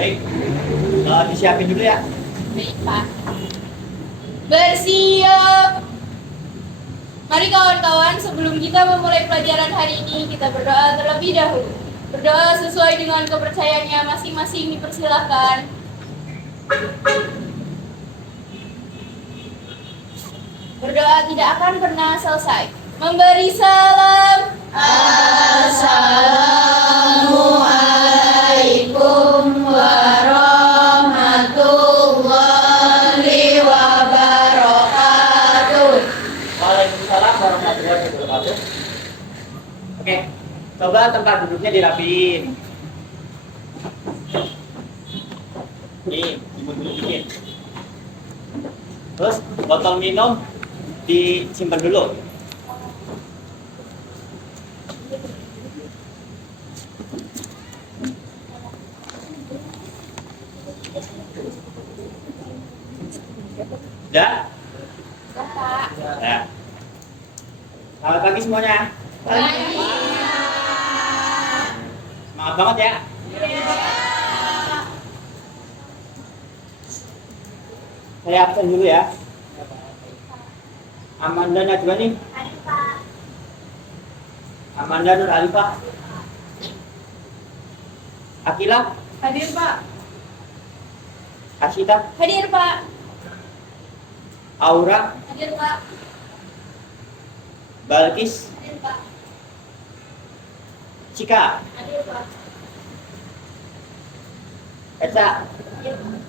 Baik, disiapin dulu ya. Baik, Pak. Bersiap. Mari kawan-kawan, sebelum kita memulai pelajaran hari ini, kita berdoa terlebih dahulu. Berdoa sesuai dengan kepercayaannya masing-masing, dipersilahkan. Berdoa tidak akan pernah selesai. Memberi salam. Assalamualaikum warahmatullahi wabarakatuh. Waalaikumsalam warahmatullahi wabarakatuh. Oke, coba tempat duduknya dirapiin. Nih, dimundur dikit. Terus botol minum disimpan dulu. Ya? Pak. Ya. Selamat pagi semuanya. Semangat banget ya. Saya absen dulu ya. Amanda Najwa nih. Amanda Nur Alifah. Akila. Hadir, Pak. Asita. Hadir, Pak. Aura. Hadir, Pak. Balkis. Hadir, Pak. Cika. Hadir, Pak. Eca. Hadir, Pak.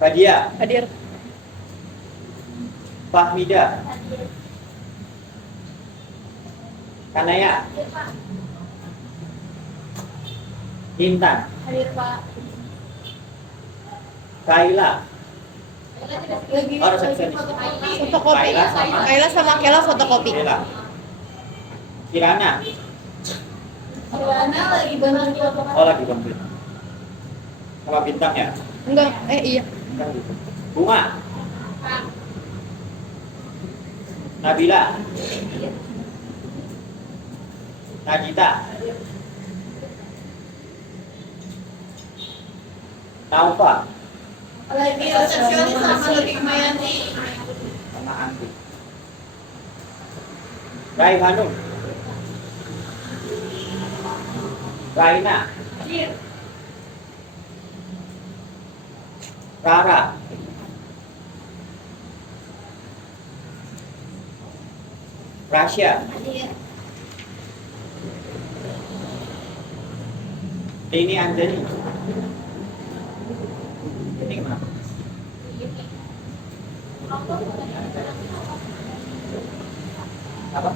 Fadia. Hadir. Fahmida. Hadir. Kanaya. Hadir, Pak. Intan. Hadir, Pak. Kaila. Lagi Oh, resepsionis. fotokopi. Kaila sama Kaila sama Kela fotokopi. Kaila. Kirana. Kirana lagi bantu fotokopi. Oh, lagi bantuin. Sama bintang ya. Enggak, iya. Bintang gitu. Bunga. Pak. Nabila. Najita. Naufa. Lagi resepsionis sama lagi Mayanti. Sama Andi. Rai Hanum. Raina. Hadir. Rara. Rasya. Hadir. Ini Anjani. Ini kemana? Apa?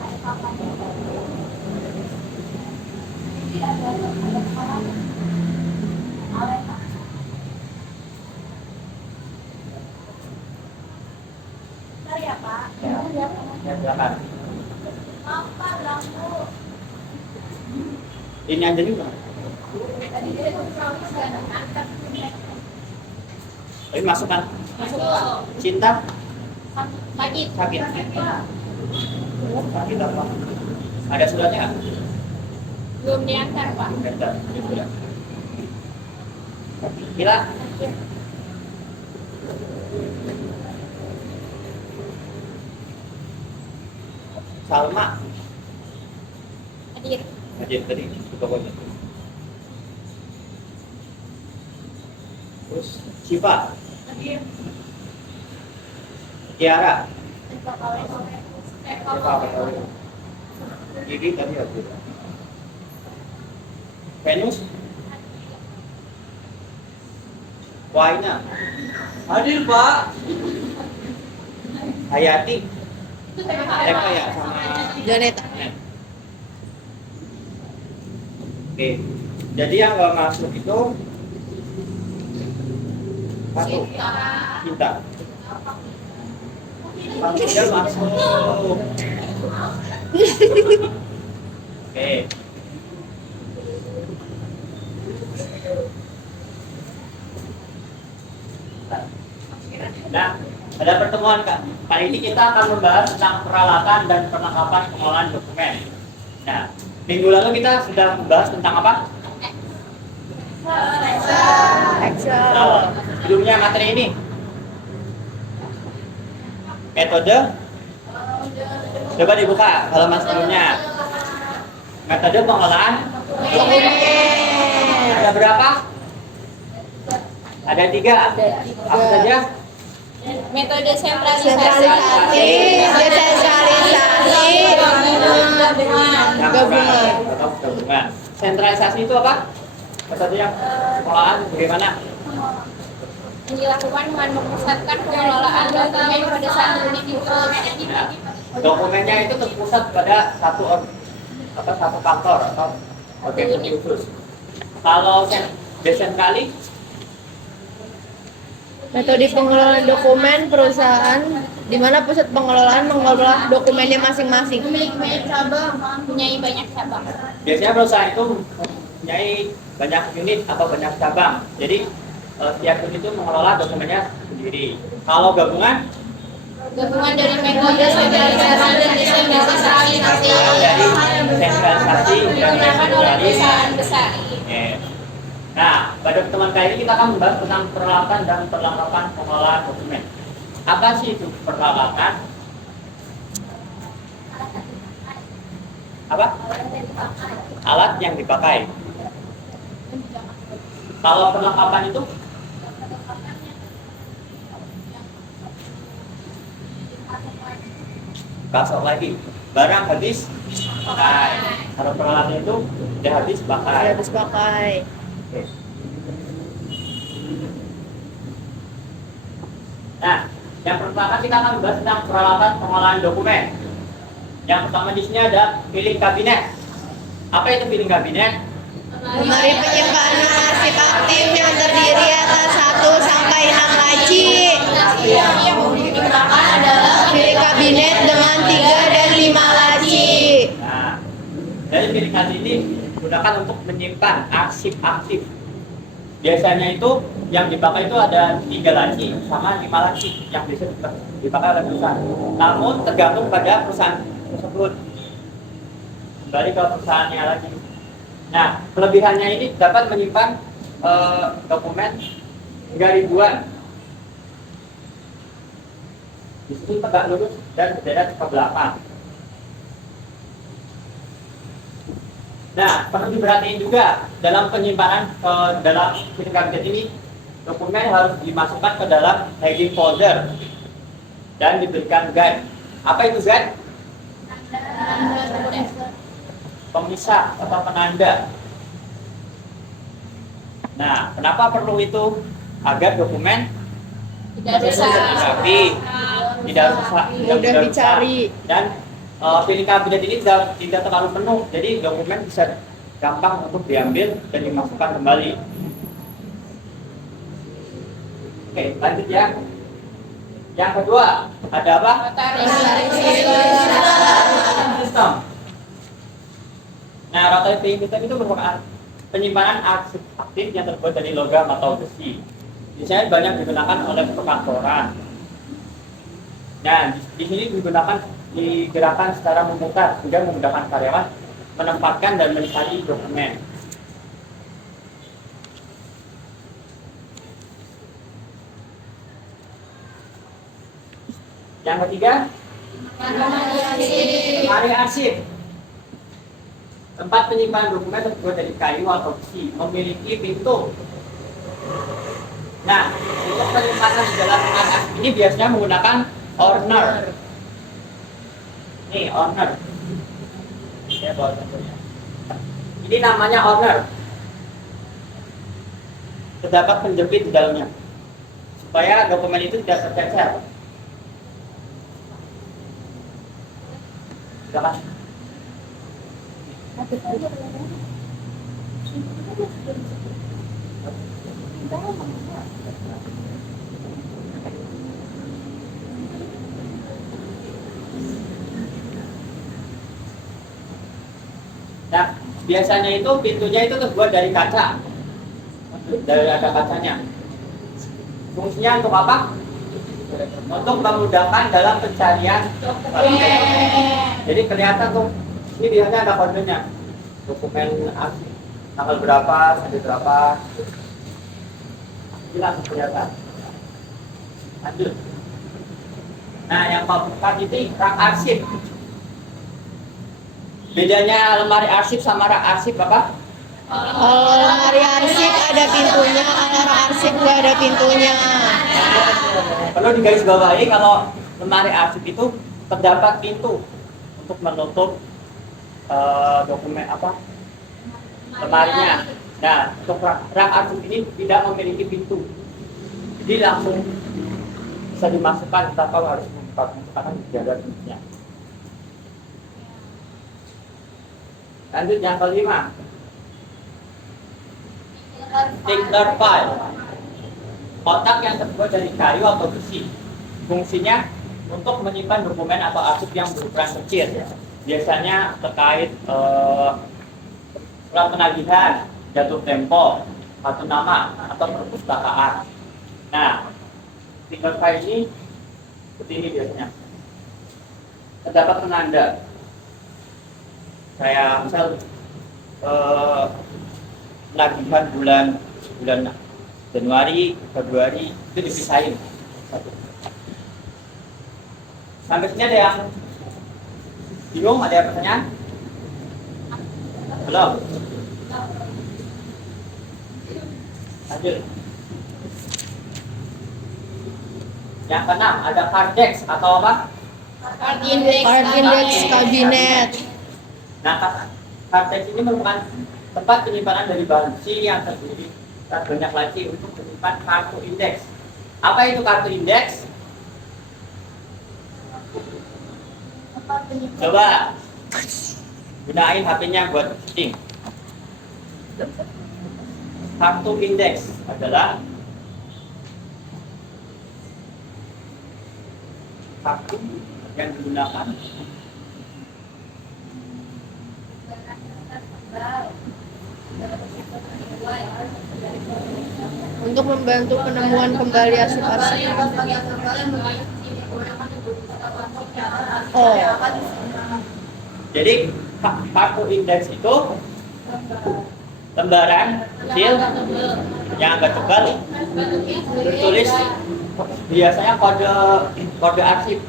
Bentar ya, Pak. Ya, silakan. Maaf, Pak, lampu. Ini Anjani kemana? Tadi dia resepsionis nggak angkat. Oh, ini masuk kan? Masuk. Cinta? Sakit. Sakit. Pak. Sakit apa? Ada suratnya nggak? Belum diantar, Pak. Bentar, ini surat. Gila. Salma. Hadir. Hadir tadi di pokoknya. Terus Syifa. Hadir. Tiara. Eka Gigi tadi aku. Venus. Waina. Hadir Pak. Hayati. Eka Eka ya sama Janeta. Oke. Jadi yang nggak masuk itu satu Cinta. Panggil masuk. Oke. Nah, pada pertemuan kali ini kita akan membahas tentang peralatan dan perlengkapan pengolahan dokumen. Nah, minggu lalu kita sudah membahas tentang apa? Excel. Sebelumnya materi ini metode, coba dibuka halaman sebelumnya. Metode pengelolaan ada berapa? Ada 3. Apa saja? Metode sentralisasi, Sentralisasi, desentralisasi, Gabungan. Sentralisasi itu apa? Metode yang pengelolaan bagaimana? yang dilakukan dengan memusatkan pengelolaan dokumen pada satu unit khusus. Nah, dokumennya itu terpusat pada satu kantor atau organisasi khusus. Kalau desentralis, metode pengelolaan dokumen perusahaan di mana pusat pengelolaan mengelola dokumennya masing-masing. Memiliki banyak cabang, mempunyai banyak cabang. biasanya perusahaan itu mempunyai banyak unit atau banyak cabang. Jadi setiap unit itu mengelola dokumennya sendiri. Kalau gabungan Gabungan dari metode sentralisasi dan desentralisasi dari sentralisasi dan digunakan oleh desentralisasi. perusahaan besar. Oke. Nah, pada pertemuan kali ini kita akan membahas tentang peralatan dan perlengkapan pengelolaan dokumen. Apa sih itu peralatan? Apa? Alat yang dipakai. Kalau perlengkapan itu kasok lagi. Barang habis pakai. Kalau peralatan itu udah habis pakai. Habis pakai. Oke. Nah, yang pertama kita akan membahas tentang peralatan pengolahan dokumen. Yang pertama di sini ada filing kabinet. Apa itu filing kabinet? Lemari penyimpanan arsip aktif yang terdiri atas 1 sampai 6 laci. Yang digunakan adalah Pilih kabinet dengan 3 dan 5 laci. Nah, dari filing kabinet ini digunakan untuk menyimpan arsip aktif. Biasanya itu yang dipakai itu ada 3 laci sama 5 laci yang bisa dipakai oleh perusahaan. Namun tergantung pada perusahaan tersebut. Kembali ke perusahaannya lagi. Nah, kelebihannya ini dapat menyimpan dokumen hingga ribuan. Di sini tegak lurus dan berderet ke belakang. Nah, perlu diperhatiin juga dalam penyimpanan dalam filing kabinet ini, dokumen harus dimasukkan ke dalam hiding folder dan diberikan guide. Apa itu guide? Pemisah atau penanda. Nah, kenapa perlu itu? Agar dokumen tidak bisa rapi, tidak rusak, Mudah dicari. dan filing kabinet ini tidak terlalu penuh, jadi dokumen bisa gampang untuk diambil dan dimasukkan kembali. Oke, lanjut ya. Yang kedua, ada apa? Sistem. Nah, rotary paying system itu merupakan penyimpanan arsip aktif yang terbuat dari logam atau besi. Biasanya banyak digunakan oleh perkantoran. Nah, di sini digerakkan secara memutar sehingga memudahkan karyawan menempatkan dan mencari dokumen. Yang ketiga, lemari arsip. Tempat penyimpanan dokumen terbuat dari kayu atau besi, memiliki pintu. Nah, untuk penyimpanan di dalam lemari arsip ini biasanya menggunakan orner. Nih, orner. Saya bawa contohnya. Ini namanya orner. Terdapat penjepit di dalamnya supaya dokumen itu tidak tercecer. Silakan. Nah, biasanya itu pintunya itu terbuat dari kaca, dari ada kacanya. Fungsinya untuk apa? Untuk memudahkan dalam pencarian. Jadi kelihatan tuh, ini biasanya ada kodenya, dokumen arsip. tanggal berapa sampai berapa. Ini langsung kelihatan. Lanjut. Nah, yang keempat ini rak arsip. Bedanya lemari arsip sama rak arsip apa? Kalau lemari arsip ada pintunya, kalau rak arsip nggak ada pintunya. Perlu digarisbawahi kalau lemari arsip itu terdapat pintu untuk menutup dokumen apa lemarinya. Nah, untuk rak arsip ini tidak memiliki pintu, jadi langsung bisa dimasukkan tanpa harus membuka pintu karena tidak ada pintunya. Lanjut yang kelima, tickler file. Kotak yang terbuat dari kayu atau besi. Fungsinya untuk menyimpan dokumen atau arsip yang berukuran kecil. Biasanya terkait surat penagihan, jatuh tempo, kartu nama, atau perpustakaan. Nah, tickler file ini seperti ini biasanya. Terdapat penanda. Saya misal penagihan bulan Januari, Februari itu dipisahin satu. Sampai sini ada yang bingung? Ada yang pertanyaan? Belum? Lanjut. Yang keenam ada kardex atau apa? Card index Kabinet. Nah, kardex ini merupakan tempat penyimpanan dari bahan besi yang terdiri dan banyak lagi untuk menyimpan kartu indeks. Apa itu kartu indeks? Coba gunain HP-nya buat setting. Kartu indeks adalah kartu yang digunakan Untuk membantu penemuan kembali arsip-arsip. Oh, jadi kartu indeks itu lembaran kecil yang agak tebal bertulis biasanya kode arsip.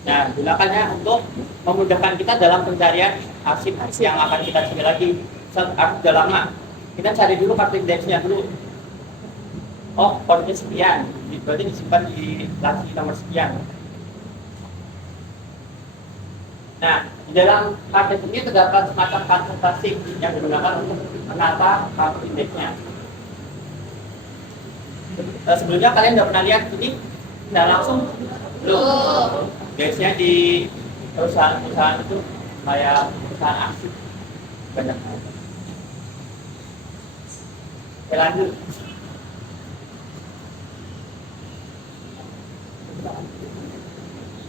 Nah, gunakannya untuk memudahkan kita dalam pencarian arsip yang akan kita cari lagi. Arsip sudah lama, kita cari dulu kartu indeksnya dulu. Oh, kodenya sekian, berarti disimpan di laci nomor sekian. Nah, di dalam kartu ini terdapat semacam kartu plastik yang digunakan untuk menata kartu indeksnya. Sebelumnya kalian udah pernah lihat ini? Nah, langsung belum. Biasanya di perusahaan-perusahaan itu kayak perusahaan arsip banyak. Oke, lanjut.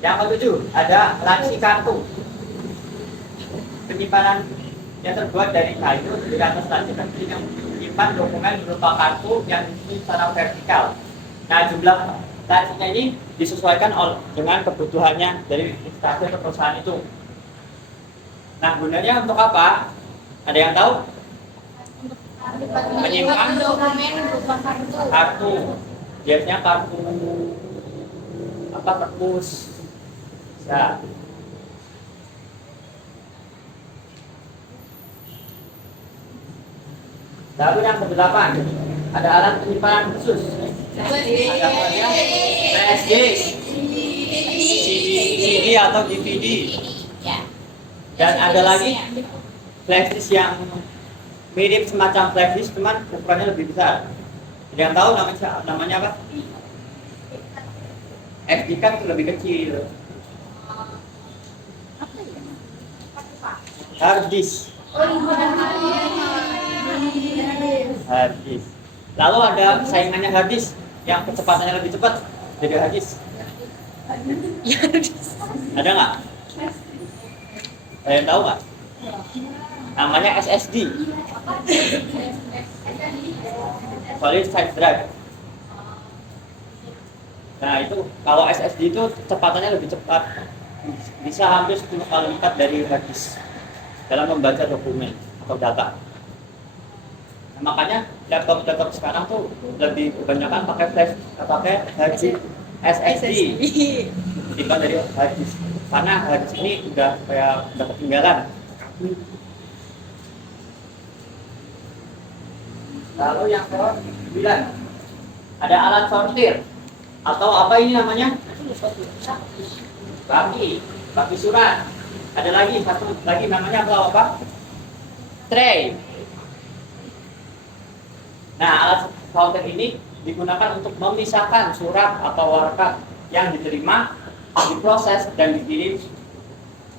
Yang ketujuh ada laci kartu. Penyimpanan yang terbuat dari kayu di atas laci kartu yang menyimpan dokumen berupa kartu yang disusun secara vertikal. Nah, jumlah lacinya ini disesuaikan dengan kebutuhannya dari instansi atau perusahaan itu. Nah, gunanya untuk apa? Ada yang tahu? Menyimpan dokumen berupa kartu. kartu. Biasanya kartu apa, perpus. Ya. Lalu yang kedelapan ada alat penyimpanan khusus. Ada apanya? flash disk, CD atau DVD. Dan ada lagi flash disk yang mirip semacam flash disk, cuman ukurannya lebih besar. Ada yang tahu namanya apa? SD kan itu lebih kecil. Hard disk. Hard disk. Lalu ada saingannya hard disk yang kecepatannya lebih cepat dari hard disk. Ada nggak? Ada yang tahu nggak? Namanya SSD. Solid State Drive. Nah, itu kalau SSD itu kecepatannya lebih cepat, bisa hampir 10 kali lipat dari hard disk dalam membaca dokumen. atau data. Nah, makanya laptop sekarang tuh lebih kebanyakan pakai hard disk SSD dibanding dari hard disk. Karena hard disk ini udah ketinggalan. Lalu yang ke-9 ada alat sortir atau apa ini namanya? Baki surat. Ada lagi satu lagi namanya apa? Tray. Nah, alat sortir ini digunakan untuk memisahkan surat atau warakat yang diterima, diproses dan dikirim.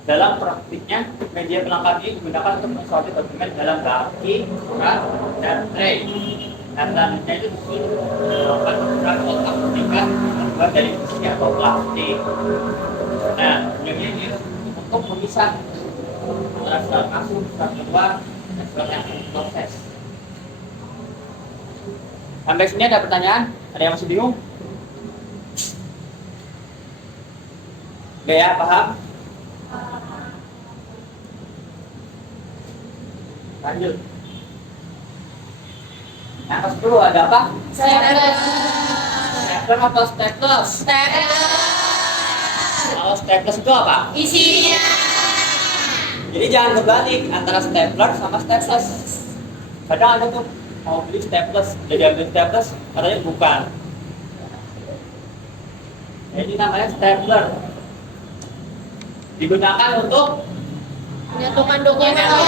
Dalam praktiknya, media pelengkap ini digunakan untuk mensortir dokumen dalam baki, surat, dan tray. Dan selanjutnya itu melakukan surat kotak tingkat terbuat dari besi atau plastik. Nah, ini untuk memisah antara surat masuk, surat keluar, dan surat yang diproses. Sampai sini ada pertanyaan? Ada yang masih bingung? Oke ya, paham? Lanjut. Yang ke-10 ada apa? Stapler atau staples? Kalau staples itu apa? Isinya. Jadi jangan kebalik antara stapler sama staples. Kadang ada tuh mau beli staples, jadi ambil staples, katanya bukan. Jadi namanya stapler. Digunakan untuk Menyatukan dokumen. Hingga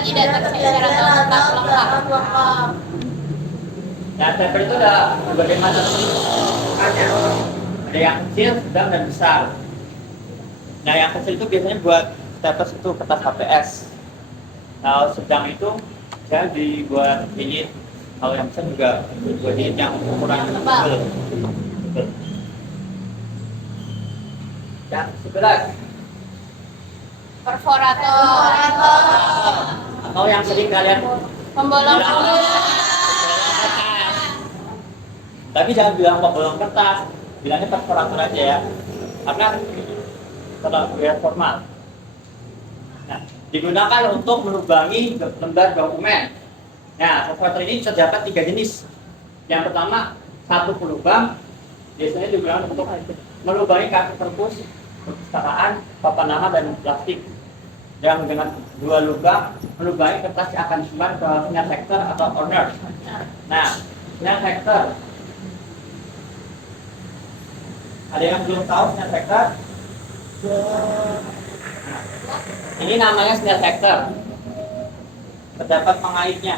tidak tercecer atau tetap lengkap. Nah, stapler itu ada berbagai macam bentukannya. Ada yang kecil, sedang, dan besar. Nah, yang kecil itu biasanya buat staples itu kertas HPS. Kalau sedang itu ya dibuat jilid. Kalau yang besar juga buat jilid yang ukuran tebal. Yang 11 Perforator. atau yang sering kalian Pembolong bilang, kertas. Tapi jangan bilang pembolong kertas, bilangnya perforator aja ya, karena terlalu formal. Nah, digunakan untuk melubangi lembar dokumen. Nah, perforator ini terdapat 3 jenis. Yang pertama, satu pelubang, biasanya digunakan untuk melubangi kartu perpus, perpustakaan, papan nama, dan plastik. Yang dengan 2 lubang, melubangi kertas yang akan disimpan ke snap sector atau owner. Nah, snap sector. Ada yang belum tahu snap sector? Ini namanya snap sector. Terdapat pengaitnya.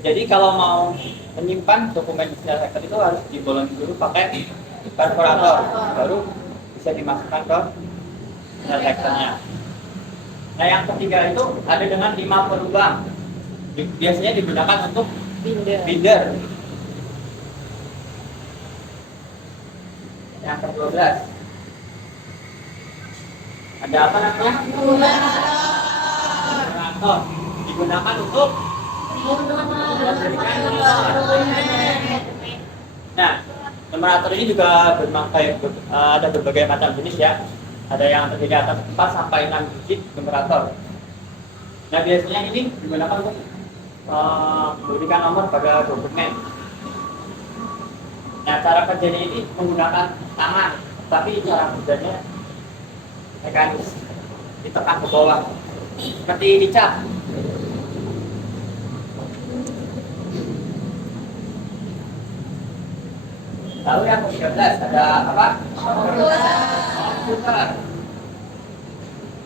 Jadi kalau mau menyimpan dokumen di snap sector itu harus dibolongi dulu pakai perforator, baru bisa dimasukkan ke snap sectornya. Nah, yang ketiga itu ada dengan 5 pelubang. Biasanya digunakan untuk binder. Yang ke-12 ada apa namanya? Numerator. Digunakan untuk memberikan nomor. Nah, numerator ini juga ada berbagai macam jenis ya. Ada yang terdiri atas 4 sampai 6 digit numerator. Nah, biasanya ini digunakan untuk memberikan nomor pada dokumen. Nah, cara kerjanya ini menggunakan tangan, tapi cara kerjanya mekanis, ditekan ke bawah seperti dicap. Lalu yang ke-13 ada apa? Komputer.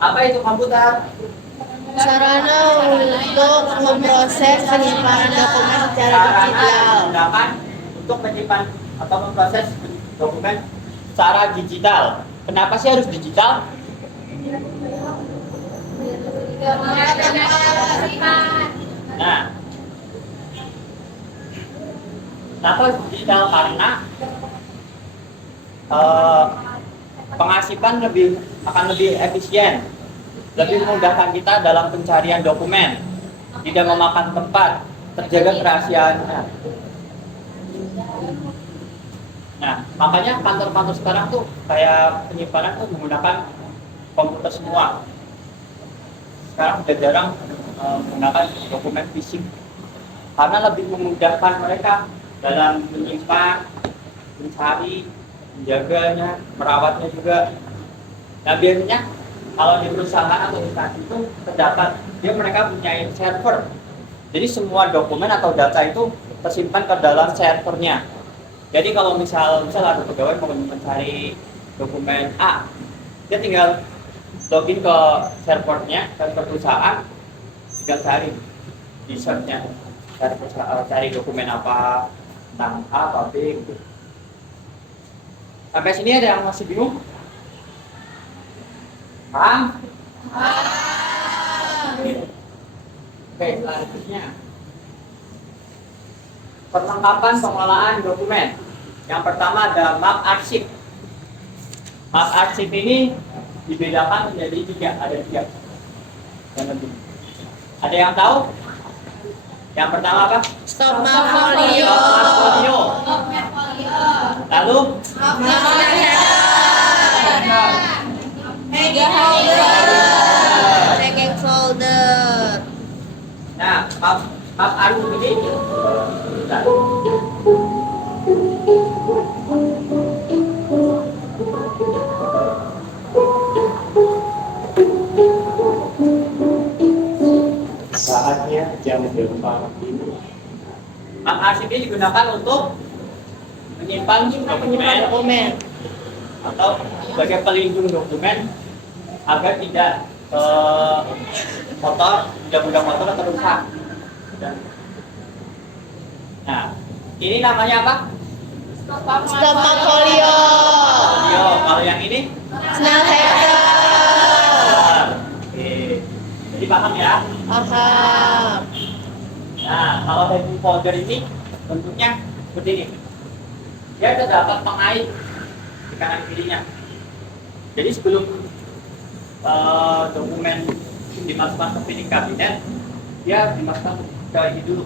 Apa itu komputer? Sarana untuk memproses penyimpanan dokumen secara digital. Digunakan untuk menyimpan atau memproses dokumen secara digital. Kenapa sih harus digital? Nah, kenapa harus digital? Karena pengasipan akan lebih efisien, lebih memudahkan kita dalam pencarian dokumen, tidak memakan tempat, terjaga kerahasiaannya. Nah, makanya kantor-kantor sekarang tuh kayak penyimpanan tuh menggunakan komputer semua. Sekarang sudah jarang menggunakan dokumen fisik karena lebih memudahkan mereka dalam menyimpan, mencari, menjaganya, merawatnya juga. Nah biasanya kalau di perusahaan atau instansi itu terdapat mereka punya server. Jadi semua dokumen atau data itu tersimpan ke dalam servernya. Jadi kalau misal ada pegawai mau mencari dokumen A, dia tinggal login ke servernya, server perusahaan, tinggal cari di search-nya, cari dokumen apa tentang A atau B gitu. Sampai sini ada yang masih bingung? Paham? Oke, selanjutnya perlengkapan pengelolaan dokumen. Yang pertama ada map arsip. Map arsip ini dibedakan menjadi ada tiga. Ada yang tahu? Yang pertama apa? Stop portfolio. Portfolio. Lalu? Media folder. Tagging folder. Nah, map arsip ini saatnya jam 8 ini. map arsip ini digunakan untuk menyimpan dokumen atau sebagai pelindung dokumen agar tidak kotor, tidak mudah kotor atau rusak. Nah, ini namanya apa? Stop portfolio. Yo, kalau yang ini? Snell header. Oke, jadi paham ya? Paham. Nah, kalau hidden folder ini bentuknya seperti ini. Dia terdapat pengait di kanan kirinya. Jadi sebelum dokumen dimasukkan ke piring kabinet, dia dimasukkan ke ini dulu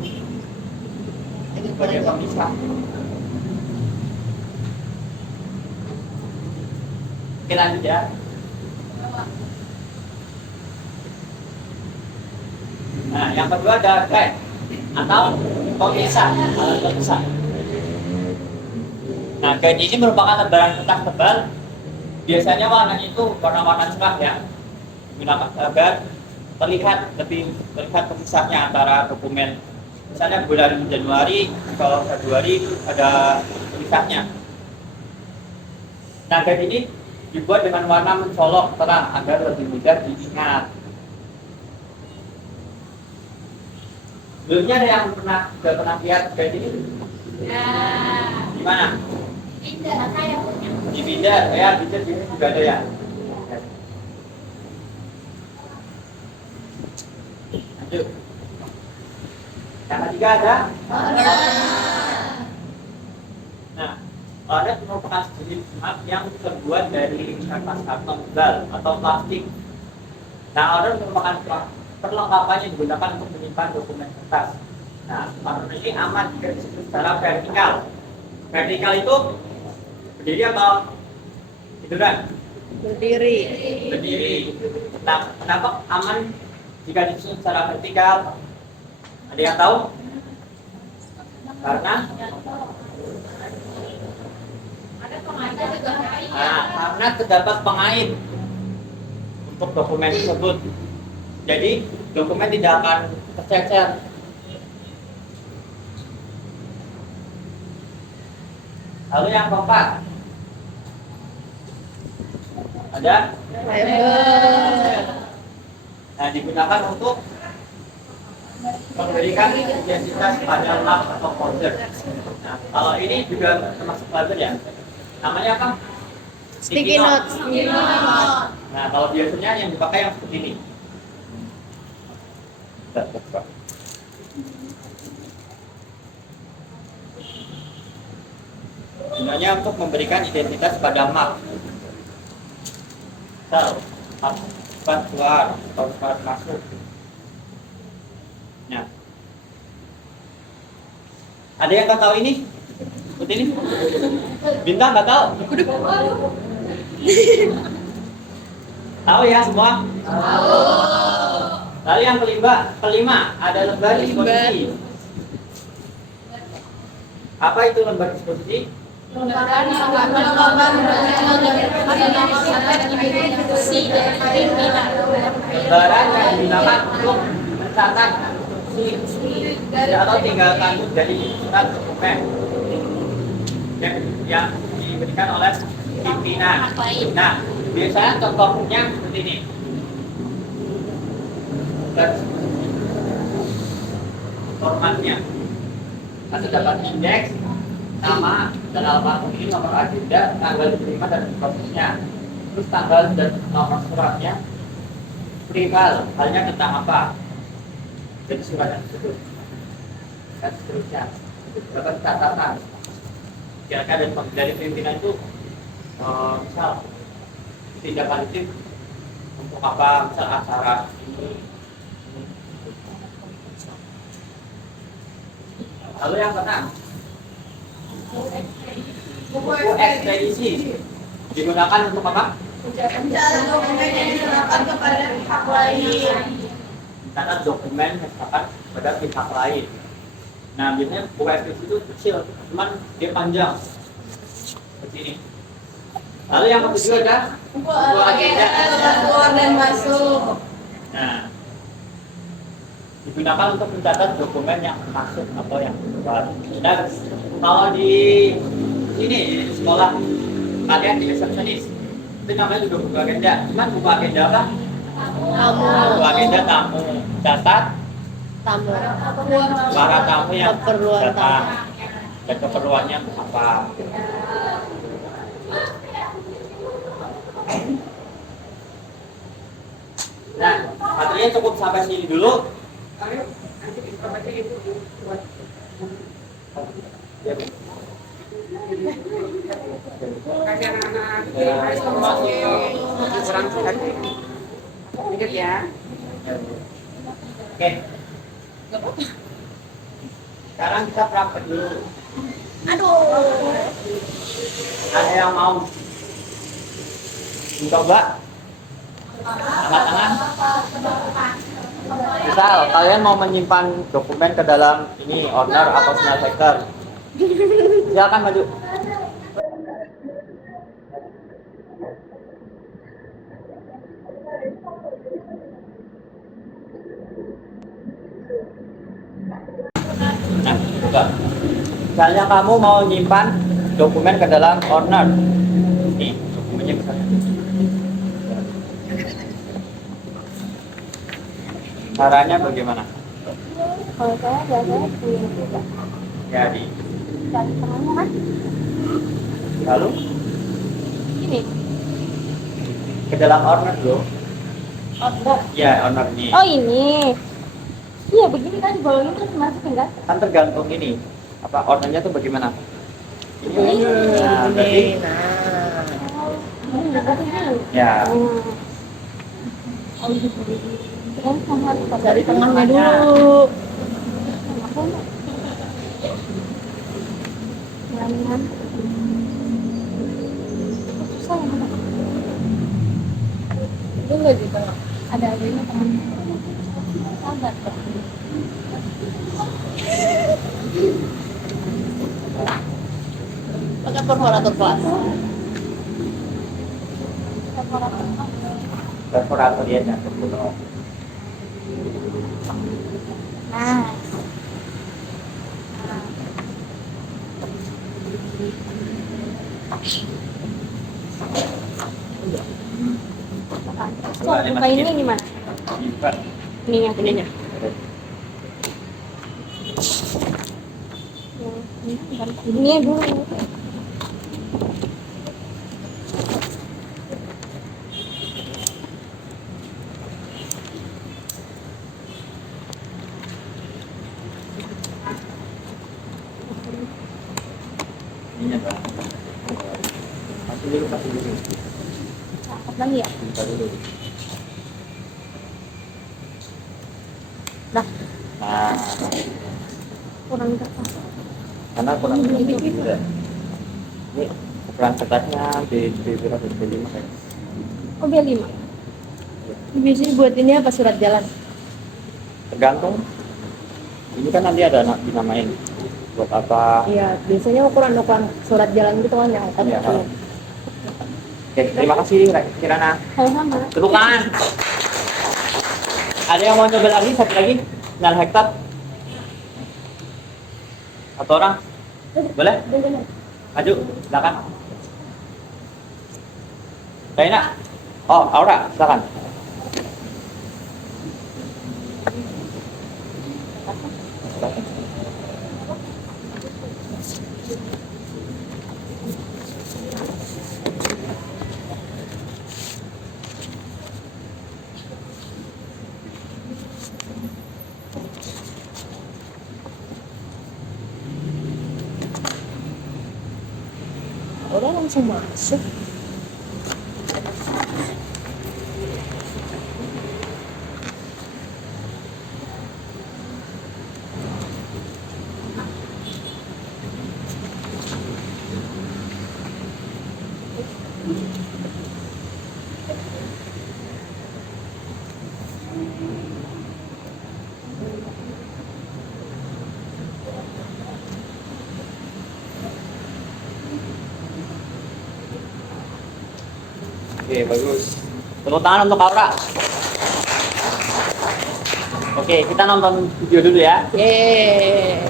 sebagai pemisah. Oke, lanjut ya. Nah, yang kedua ada guide atau pemisah, alat pemisah. Nah, guide ini merupakan lembaran kertas tebal. Biasanya warnanya itu warna-warna cerah ya, digunakan agar lebih terlihat pemisahnya antara dokumen. Misalnya bulan Januari ke Februari ada pemisahnya. Nah, guide ini dibuat dengan warna mencolok terang agar lebih mudah diingat. Sebelumnya ada yang sudah pernah lihat guide ini? Nah, Di mana? tidak saya punya. Di Binder, ya Binder di sini juga ada ya. Lanjut. Yang ketiga ada? Nah, order merupakan jenis map yang terbuat dari kertas karton tebal atau plastik. Nah, order merupakan perlengkapan yang digunakan untuk menyimpan dokumen kertas. Nah, order ini aman jika disebut secara vertikal. Vertikal itu berdiri atau tiduran? Berdiri. Berdiri. Nah, kenapa aman jika disusun secara vertikal? Ada yang tahu? Karena karena terdapat pengait untuk dokumen tersebut. Jadi dokumen tidak akan tercecer. Lalu yang keempat ada Label. Nah, digunakan untuk memberikan identitas pada map atau folder. Nah, kalau ini juga termasuk label ya. Namanya apa? Sticky notes. Nah, kalau biasanya yang dipakai yang seperti ini. Gunanya untuk memberikan identitas pada map. Map keluar atau masuk. Nah, ada yang nggak tahu ini? Seperti ini? Bintang nggak tahu? Tahu ya semua? Tahu. Lalu yang kelima ada lembar disposisi. Apa itu lembar disposisi? Lembaran yang melakukan institusi dan pimpinan. Lembaran yang digunakan untuk mencatat instruksi atau tinggal tanduk dari surat dokumen yang diberikan oleh pimpinan. Nah, biasanya contohnya seperti ini. Formatnya nanti dapat indeks, nama, dan almarhum ini nomor agenda, tanggal diterima dan prosesnya, terus tanggal dan nomor suratnya, perihal halnya tentang apa, jadi surat tersebut, dan seterusnya. Dapat catatan. Kira-kira dari pimpinan itu, misal tindak lanjut untuk apa, misal acara ini. Lalu yang keenam, buku ekspedisi digunakan untuk apa? Mencatat dokumen yang diserahkan kepada pihak lain. Mencatat dokumen yang diserahkan kepada pihak lain. Nah, biasanya buku ekspedisi itu kecil, cuman dia panjang seperti ini. Lalu yang ketujuh ada buku agenda Keluar dan masuk. Nah, digunakan untuk mencatat dokumen yang masuk atau yang keluar. Dan kalau di sini di sekolah kalian di resepsionis itu namanya juga buku agenda. Cuman buku agenda apa? Tamu. Buku agenda tamu. Catat Tamu. para tamu yang Keperluan datang tamu. dan keperluannya apa. Nah, materinya cukup sampai sini dulu. Oke. Sekarang kita praktek dulu. Ada yang mau mencoba? Angkat tangan. Misal kalian mau menyimpan dokumen ke dalam ini owner atau file taker, silakan maju. Nah, buka. Misalnya kamu mau menyimpan dokumen ke dalam owner, ini dokumennya misalnya. Caranya bagaimana? Kalau saya biasanya punya juga. Ya di Cari temannya kan? lalu Ini. ke dalam owner dulu. Order. Ya owner ini. Oh ini. Iya begini kan dibolongin terus masukin kan? Kan tergantung ini apa ownernya tuh bagaimana? Nah, berarti Nah. Ini juga ini. ya Oh gitu. Keren sama Dari tengahnya dulu. Jalan. Susah ya mana? Itu nggak di tengah. Ada ini teman. Sabar kok. Pakai perforator kelas. perforator ya nyampur pulau. Nah. Kok buka ini gimana? Simpan. Ininya. Ininya. Ini dulu. Ininya Pak. Kasih dulu. Cakep lagi ya? Minta dulu. Dah, Nah, kurang kertas. karena kurang lebih juga. Ini ukuran kertasnya di berapa? B5 kan? Oh, B5. Biasanya buat ini apa surat jalan? Tergantung. Ini kan nanti ada dinamain buat apa. Iya, biasanya ukuran surat jalan gitu kan ya. Kan Iya. gitu. Oke, terima kasih Kirana. Sama-sama. Tepuk tangan. Ada yang mau coba lagi satu lagi? 9 hektar. Satu orang? Boleh? Maju, silakan. Kaina. Oh, Aura, silakan. Udah langsung masuk. Oke, bagus. Tepuk tangan untuk Aura. Oke, kita nonton video dulu ya. Yeay.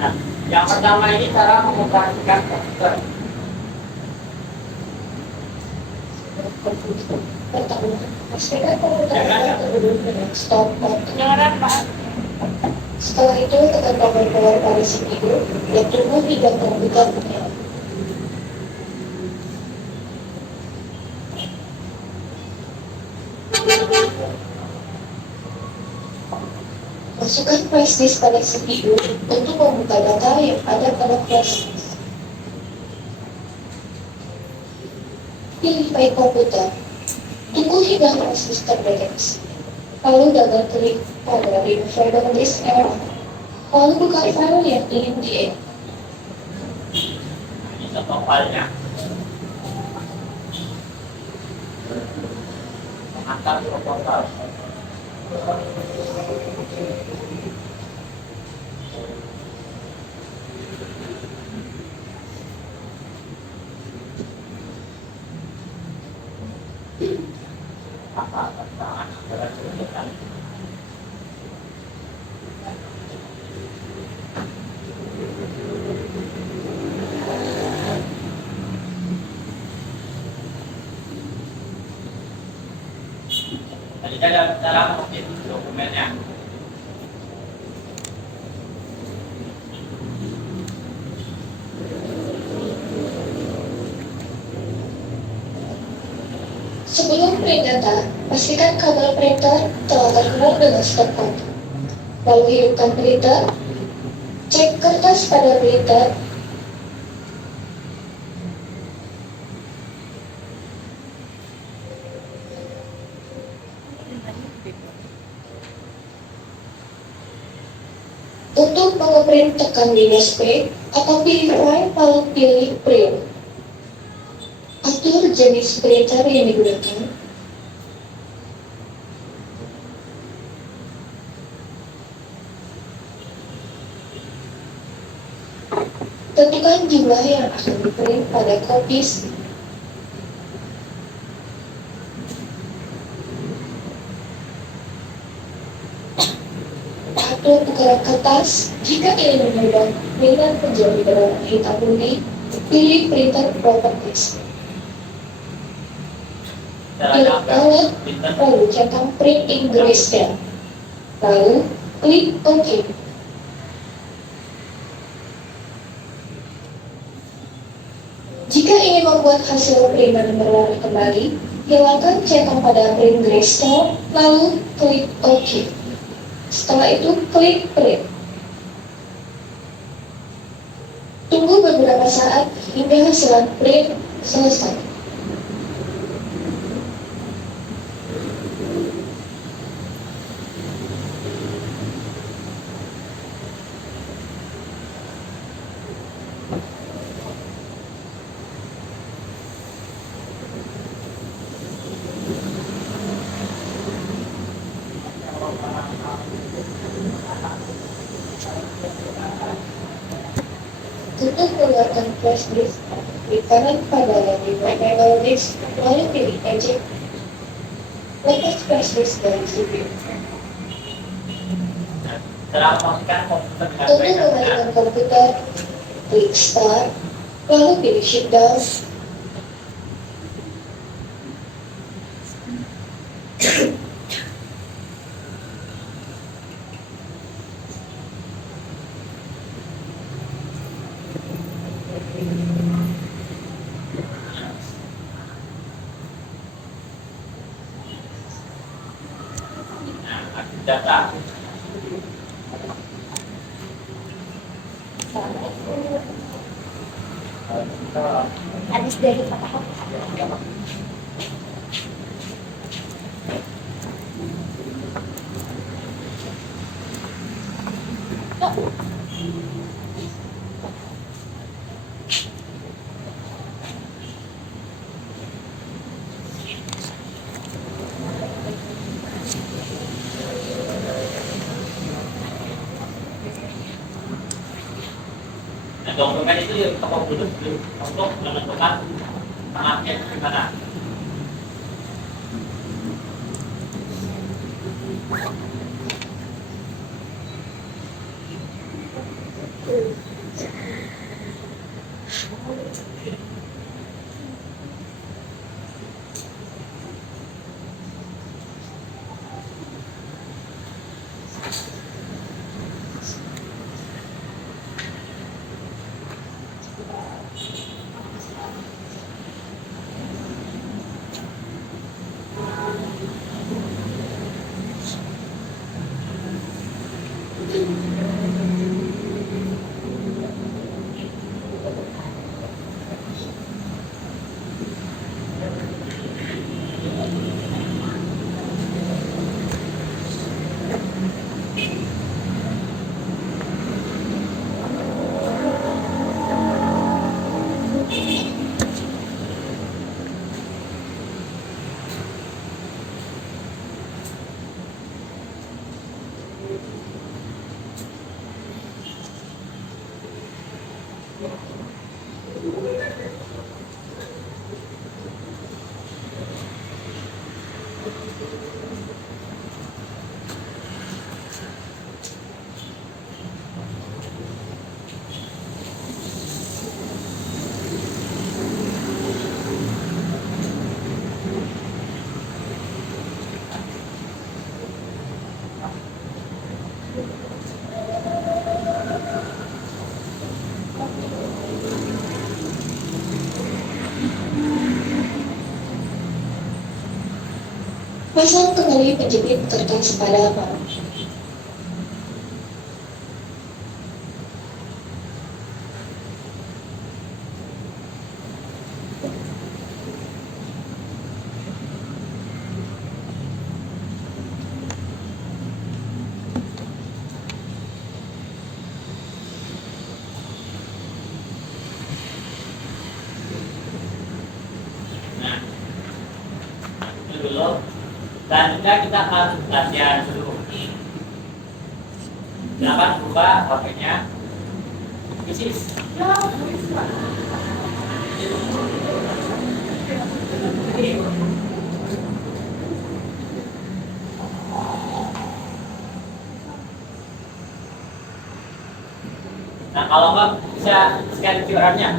Nah, yang pertama ini cara mengoperasikan komputer. Pertama, pastikan komputernya terhubung dengan stop mode. Kedengeran Pak? Setelah itu, tekan tombol power pada CPU dan tunggu hingga komputer menyala. Masukkan flash disk pada CPU untuk membuka data yang ada pada flash disk. Pilih file komputer. Tunggu hingga flash disk terdeteksi. Lalu double klik pada remove from disk era. Lalu buka file yang ingin di-edit. Ini contoh filenya. Mengantar proposal. Tadi ada cara mungkin dokumennya. Sebelum print data, pastikan kabel printer telah terhubung dengan stop mode. Lalu hidupkan printer, cek kertas pada printer, untuk mengeprint tekan Windows P atau pilih file lalu pilih print. Atur jenis printer yang digunakan. Tentukan jumlah yang akan diprint pada copies. Atur ukuran kertas. Jika ingin mengubah minat menjadi berwarna hitam putih, pilih printer properties. Pilih Caranya color, pinter. lalu centang print in grayscale. Lalu klik OK. Jika ingin membuat hasil printan berwarna kembali, hilangkan centang pada print grayscale, lalu klik OK. Setelah itu klik print. Tunggu beberapa saat hingga hasil print selesai. mengeluarkan flash disk, klik kanan pada memory disk, lalu pilih eject. Lepas flash disk dari CPU. Cara memastikan komputer dengan Untuk baik dan benar. mematikan komputer, klik start, lalu pilih shutdown. Nah, aktif data. Habis dari patah. Nah, dokumen itu untuk dulu untuk menentukan tengahnya di mana. Pasang kembali penjepit kertas pada lama. Nah, itu dulu. Selanjutnya kita akan latihan dulu. Silakan buka HP-nya. Bisnis. Nah, kalau nggak bisa scan QR-nya.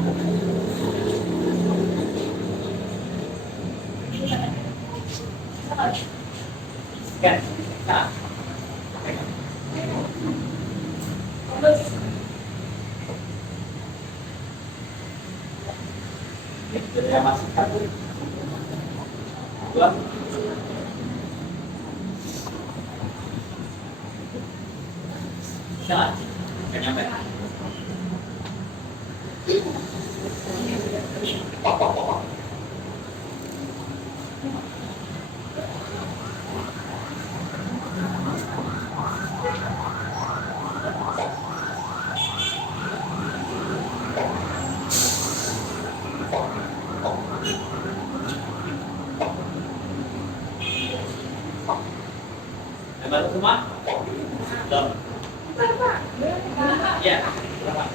Scan. Nah. Jadi yang masih satu. Dua. Jalan. Nggak nyampe. Yang baru semua? Belum. Ya. Berapa?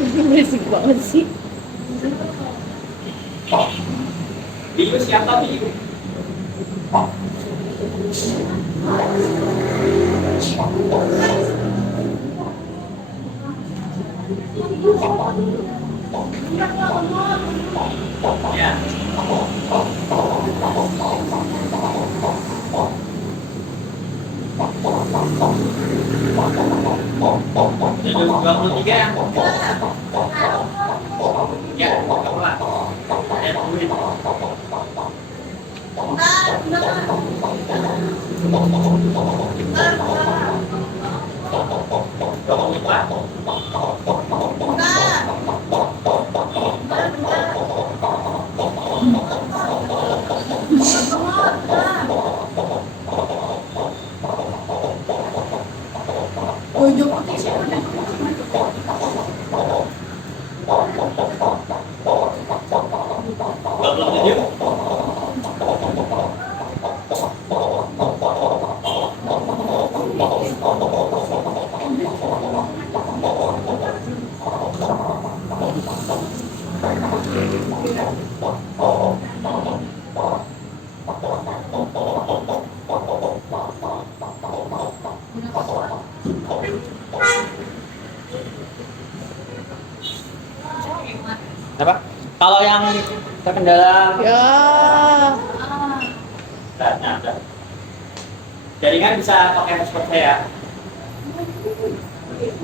Berisik banget sih. Biu siapa Biu? Ya. Tujuh 23 ya. Ya, apa? Ada duit. Dua puluh empat. Dua puluh tujuh. Apa? Kalau yang terkendala Ya. nah. Jaringan bisa pakai hotspot saya.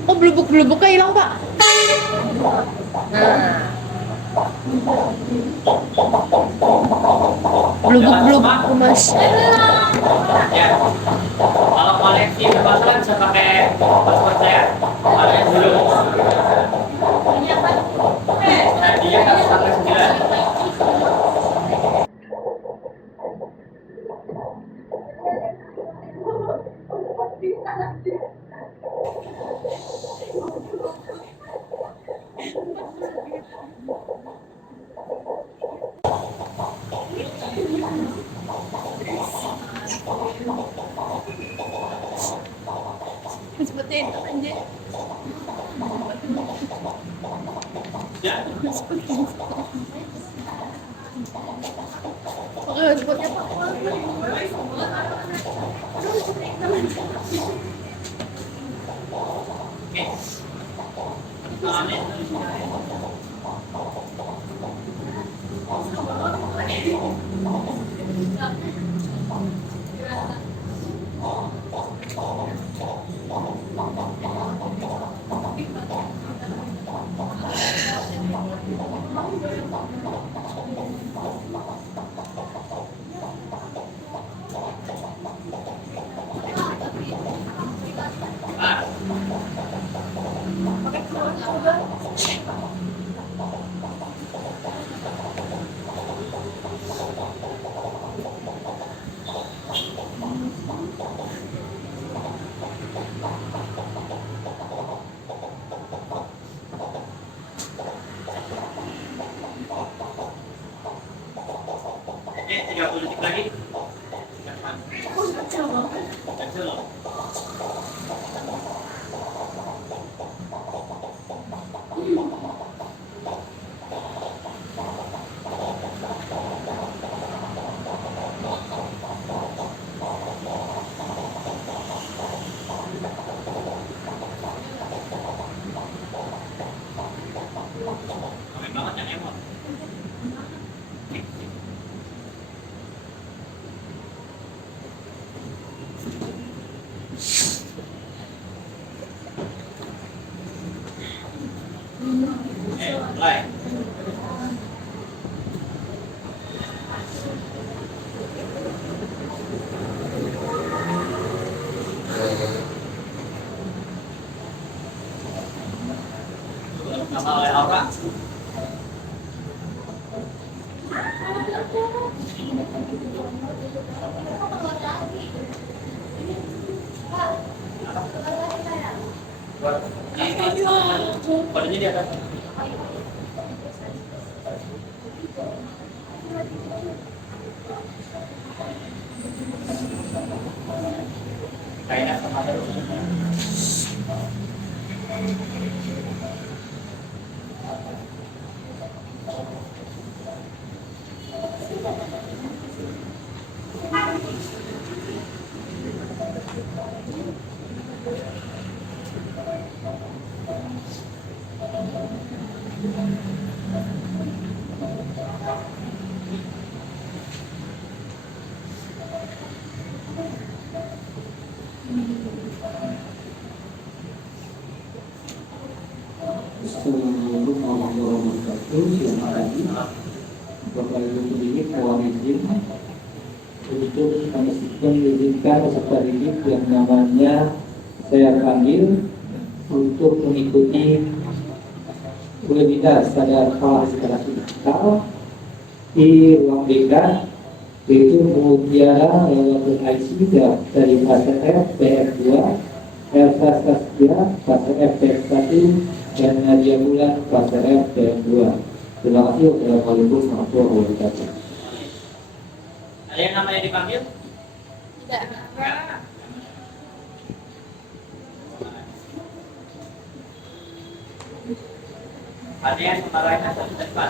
Oh, belubuk-belubuknya hilang, Pak. Nah. Belubuk-belubuk Mas. Ya. Kalau koneksi bermasalah bisa pakai hotspot saya. Ada dulu. Nah, dia harus sampai 9. Seperti itu anjir. Ya. Oke, hotspotnya Pak. Oke. Amin. Ah. Oke, 30 detik lagi. Kecil loh. Ramai banget yang emot. Mulai. Nama oleh Aura. Kodenya di atas. Kayaknya Assalamualaikum warahmatullahi wabarakatuh. Selamat pagi, Bapak Ibu pendidik, mohon izin untuk mengizinkan peserta didik yang namanya saya panggil untuk mengikuti webinar sadar partisipasi digital di ruang BK, yaitu Mutiara Lewat IC dari fase F PF2, Elsa Saskia fase F PF1, dan Nadia Bulan fase F PF2. Terima kasih. Wassalamualaikum warahmatullahi wabarakatuh. Ada yang namanya dipanggil? Tidak. Ada yang kemarin atau depan?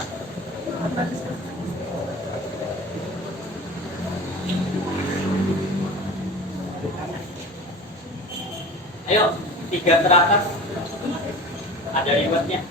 Ayo, 3 teratas. Ada rewardnya.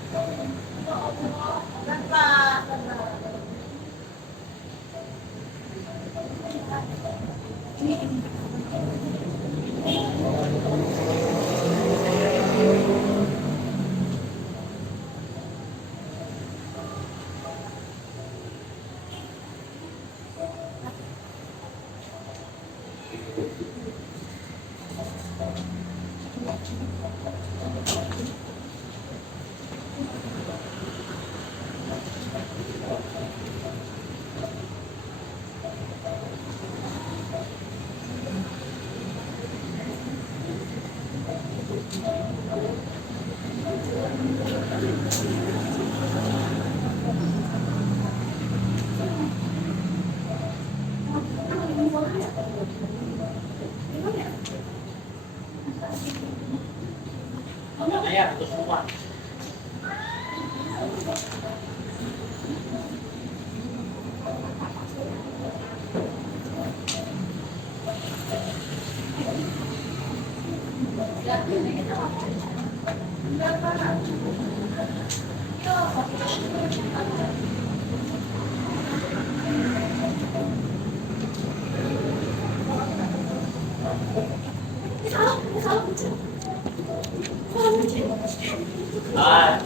Ya, itu semua.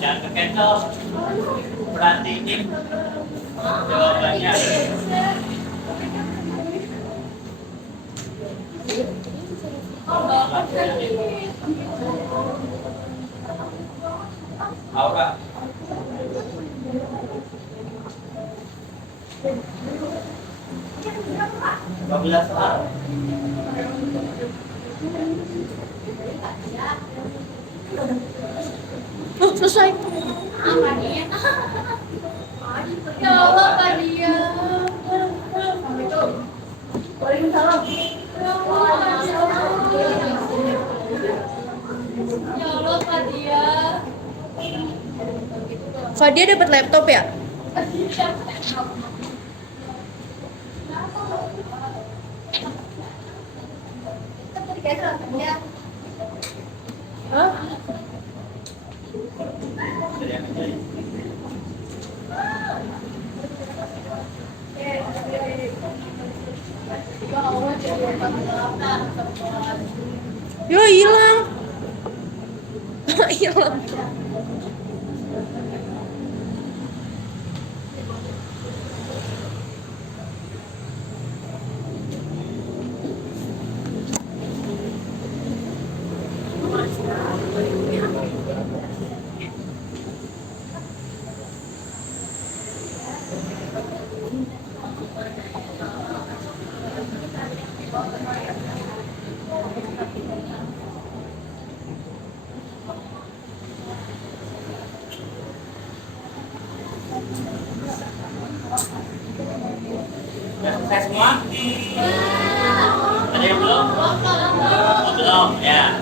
Jangan kekentol. Perhatiin jawabannya. Aura. Belas soal. Oh, selesai. Ya Allah, Kak Dia. Waalaikumsalam. Ya Allah, Kak Dia. Fadia dapat laptop ya? Hah? Yo, hilang. Hilang. Ya.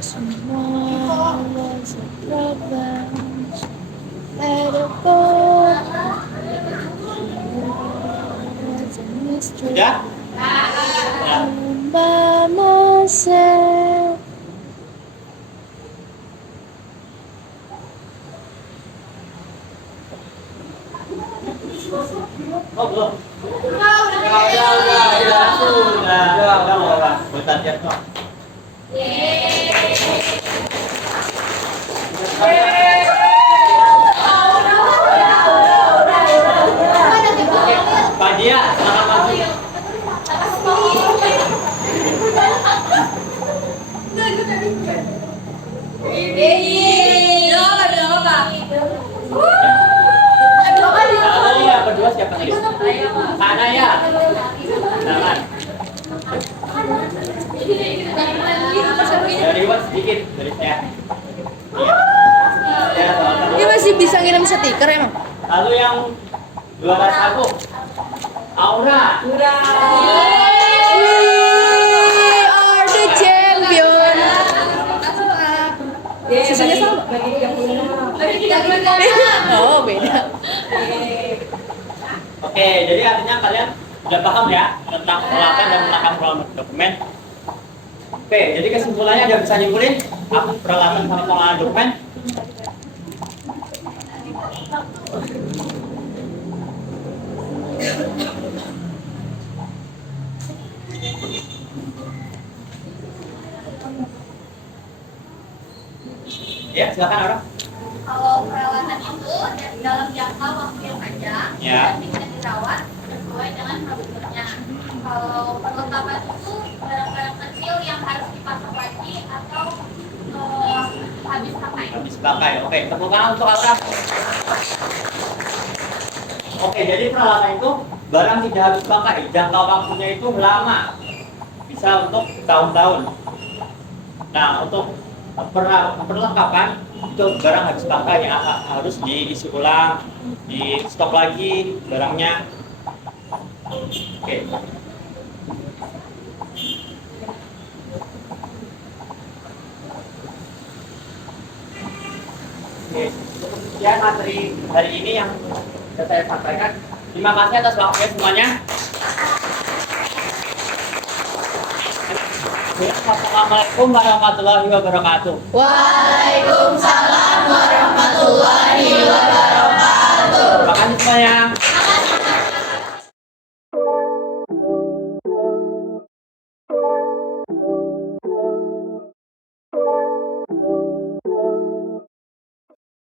Semua was a problem. Let it go. It's a mystery. Sudah? Ya. By myself. Oh, belum. Udah. Buat latihan kok. Pak Dia, silakan maju. Lalu yang kedua siapa lagi? Sana ya. Silakan. Dari Iwan sedikit dari saya. Iya. Ya, teman-teman. Dia masih bisa ngirim stiker emang? Lalu yang juara 1 Aura. We are the champion. Susunya sama? Oh, beda. Oke, jadi artinya kalian udah paham ya tentang peralatan dan menangkap dokumen. Oke, jadi kesimpulannya udah bisa nyimpulin apa peralatan sama pengolahan dokumen? Ya, silakan Aura. Kalau peralatan itu dalam jangka waktu yang panjang Ya. dan bisa dirawat sesuai dengan produknya. Kalau perlengkapan itu barang-barang kecil yang harus dipasang lagi atau habis pakai. Habis pakai. Oke, tepuk tangan untuk Aura. Oke, jadi peralatan itu barang tidak habis pakai, jangka waktunya itu lama, bisa untuk tahun-tahun. Nah, untuk perlengkapan itu barang habis pakai yang harus diisi ulang, di stok lagi barangnya. Oke. Oke, sekian materi hari ini yang bisa saya sampaikan. Terima kasih atas waktunya semuanya. Assalamualaikum warahmatullahi wabarakatuh. Waalaikumsalam warahmatullahi wabarakatuh. Terima kasih semuanya.